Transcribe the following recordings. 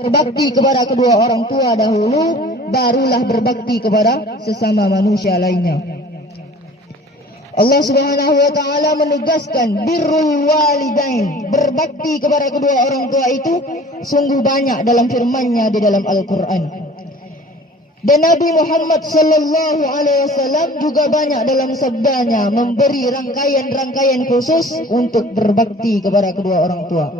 berbakti kepada kedua orang tua dahulu, barulah berbakti kepada sesama manusia lainnya. Allah Subhanahu wa taala menegaskan birrul walidain, berbakti kepada kedua orang tua itu sungguh banyak dalam firman-Nya di dalam Al-Qur'an. Dan Nabi Muhammad sallallahu alaihi wasallam juga banyak dalam sabdanya memberi rangkaian-rangkaian khusus untuk berbakti kepada kedua orang tua.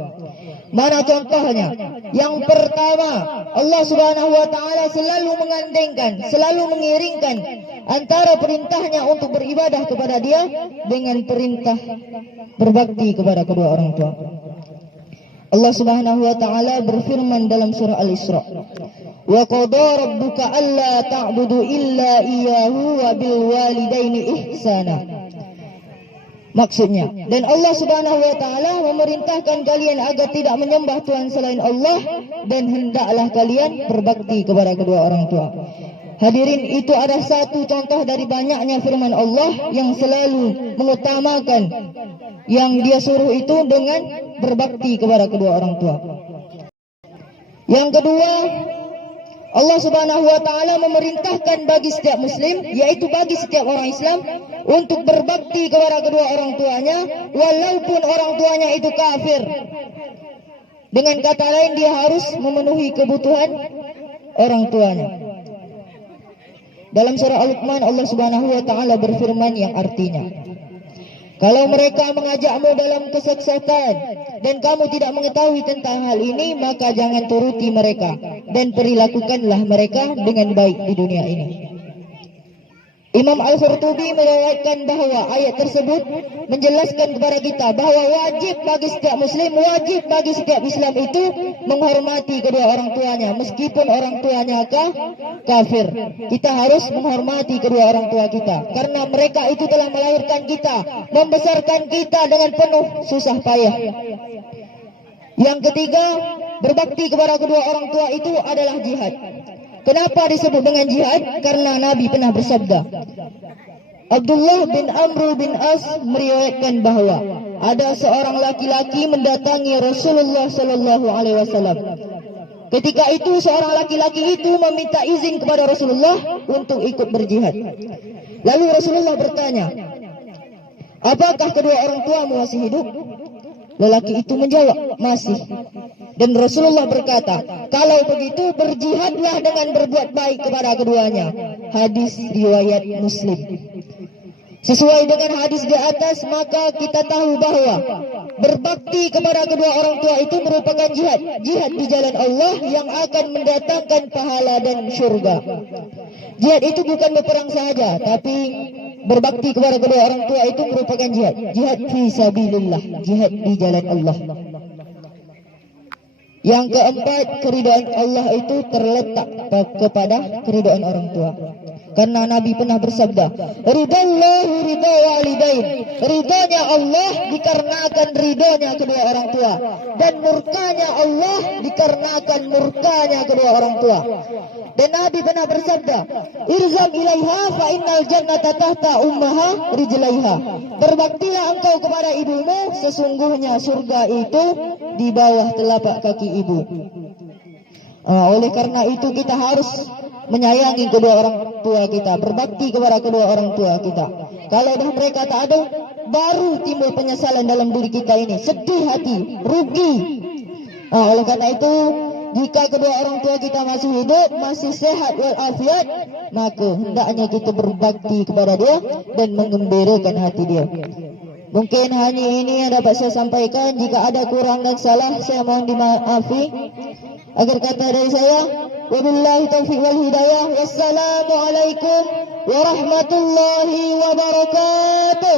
Mana contohnya? Yang pertama, Allah Subhanahu wa taala selalu mengandengkan, selalu mengiringkan antara perintahnya untuk beribadah kepada Dia dengan perintah berbakti kepada kedua orang tua. Allah Subhanahu wa taala berfirman dalam surah Al-Isra, "Wa qada rabbuka alla ta'budu illa iyyahu wa bil walidaini ihsana." Maksudnya, dan Allah Subhanahu wa taala memerintahkan kalian agar tidak menyembah Tuhan selain Allah dan hendaklah kalian berbakti kepada kedua orang tua. Hadirin, itu ada satu contoh dari banyaknya firman Allah yang selalu mengutamakan yang Dia suruh itu dengan berbakti kepada kedua orang tua. Yang kedua, Allah Subhanahu wa taala memerintahkan bagi setiap muslim, yaitu bagi setiap orang Islam, untuk berbakti kepada kedua orang tuanya walaupun orang tuanya itu kafir. Dengan kata lain, dia harus memenuhi kebutuhan orang tuanya. Dalam surah Al-Luqman, Allah Subhanahu wa taala berfirman yang artinya, kalau mereka mengajakmu dalam kesesatan dan kamu tidak mengetahui tentang hal ini, maka jangan turuti mereka dan perilakukanlah mereka dengan baik di dunia ini. Imam Al-Qurtubi meriwayatkan bahawa ayat tersebut menjelaskan kepada kita bahawa wajib bagi setiap muslim, wajib bagi setiap Islam itu menghormati kedua orang tuanya meskipun orang tuanya kafir. Kita harus menghormati kedua orang tua kita karena mereka itu telah melahirkan kita, membesarkan kita dengan penuh susah payah. Yang ketiga, berbakti kepada kedua orang tua itu adalah jihad. Kenapa disebut dengan jihad? Karena Nabi pernah bersabda, Abdullah bin Amr bin As meriwayatkan bahawa ada seorang laki-laki mendatangi Rasulullah sallallahu alaihi wasallam. Ketika itu seorang laki-laki itu meminta izin kepada Rasulullah untuk ikut berjihad. Lalu Rasulullah bertanya, apakah kedua orang tuamu masih hidup? Lelaki itu menjawab, masih. Dan Rasulullah berkata, kalau begitu berjihadlah dengan berbuat baik kepada keduanya. Hadis riwayat Muslim. Sesuai dengan hadis di atas, maka kita tahu bahawa berbakti kepada kedua orang tua itu merupakan jihad. Jihad di jalan Allah yang akan mendatangkan pahala dan syurga. Jihad itu bukan berperang sahaja, tapi berbakti kepada kedua orang tua itu merupakan jihad. Jihad fi sabilillah, jihad di jalan Allah. Yang keempat, keridhaan Allah itu terletak kepada keridhaan orang tua. Karena Nabi pernah bersabda, ridallahu ridha walidain. Ridhanya Allah dikarenakan ridhanya kedua orang tua, dan murkanya Allah dikarenakan murkanya kedua orang tua. Dan Nabi pernah bersabda, irzam ilaiha fa innal jannata tahta ummaha rijlaiha. Berbaktilah engkau kepada ibumu, sesungguhnya surga itu di bawah telapak kaki ibu. Oleh karena itu kita harus menyayangi kedua orang tua kita, berbakti kepada kedua orang tua kita. Kalau dah mereka tak ada, baru timbul penyesalan dalam diri kita ini, sedih hati, rugi. Oleh karena itu, jika kedua orang tua kita masih hidup, masih sehat walafiat, maka hendaknya kita berbakti kepada dia dan mengembirakan hati dia. Mungkin hanya ini yang dapat saya sampaikan. Jika ada kurang dan salah, saya mohon dimaafi. Akhir kata dari saya, wabillahi taufiq wal hidayah. Wassalamualaikum warahmatullahi wabarakatuh.